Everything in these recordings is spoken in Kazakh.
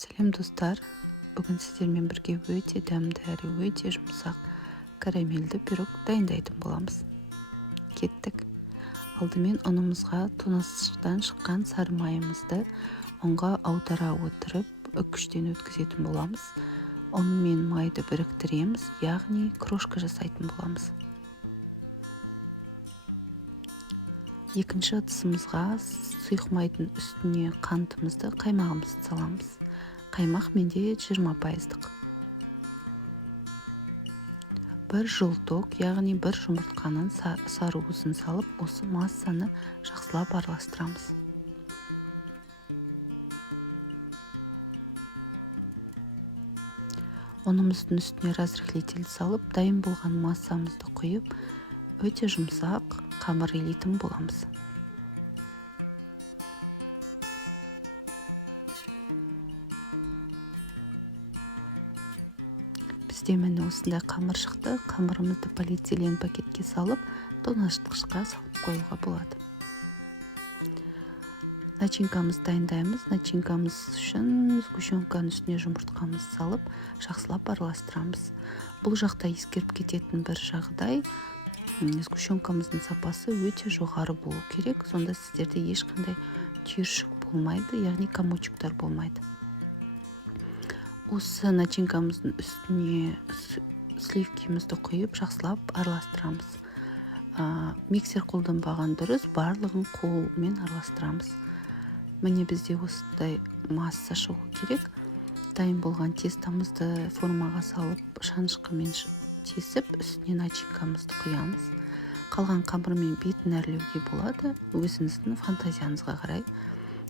Сәлем достар, бүгін сіздермен бірге өте дәмді әрі өте жұмсақ карамельді пирог дайындайтын боламыз. Кеттік. Алдымен ұнымызға тоңазытқыштан шыққан сары майымызды ұнға аудара отырып үккіштен өткізетін боламыз. Ұн мен майды біріктіреміз, яғни крошка жасайтын боламыз. Екінші ыдысымызға сұйық майдың үстіне қантымызды, қаймағымызды саламыз. Қаймақ менде 20%. Бір жылток, яғни бір жұмыртқаның сарыуызын салып, осы массаны жақсылап араластырамыз. Ұнымыздың үстіне разрыхлитель салып, дайын болған массамызды құйып, өте жұмсақ қамыр илейтін боламыз. Бізде міне осындай қамыр шықты. Қамырымызды полиэтилен пакетке салып, тоңазытқышқа салып қоюға болады. Начинкамызды дайындаймыз. Начинкамыз үшін сгущенканың үстіне жұмыртқамызды салып, жақсылап араластырамыз. Бұл жақта ескеріп кететін бір жағдай, сгущенкамыздың сапасы өте жоғары болу керек. Сонда сіздерде ешқандай түйіршік болмайды, яғни комочектар болмайды. Осы начинкамыздың үстіне сливкимізді құйып, жақсылап араластырамыз. Миксер қолданбаған дұрыс, барлығын қолмен араластырамыз. Міне бізде осындай масса шығу керек. Дайын болған тестамызды формаға салып, шанышқымен тесіп, үстіне начинкамызды құямыз. Қалған қамырмен бетін әрлеуге болады, өзіңіздің фантазияңызға қарай.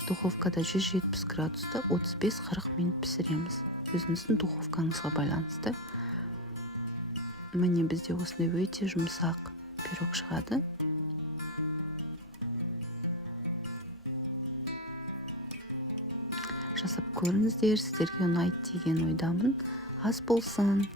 Духовкада 170 градуста 35-40 минут пісіреміз. Өзіңіздің духовкаңызға байланысты. Міне бізде осындай өте жұмсақ пирог шығады. Жасап көріңіздер, сіздерге ұнайды деген ойдамын. Ас болсын!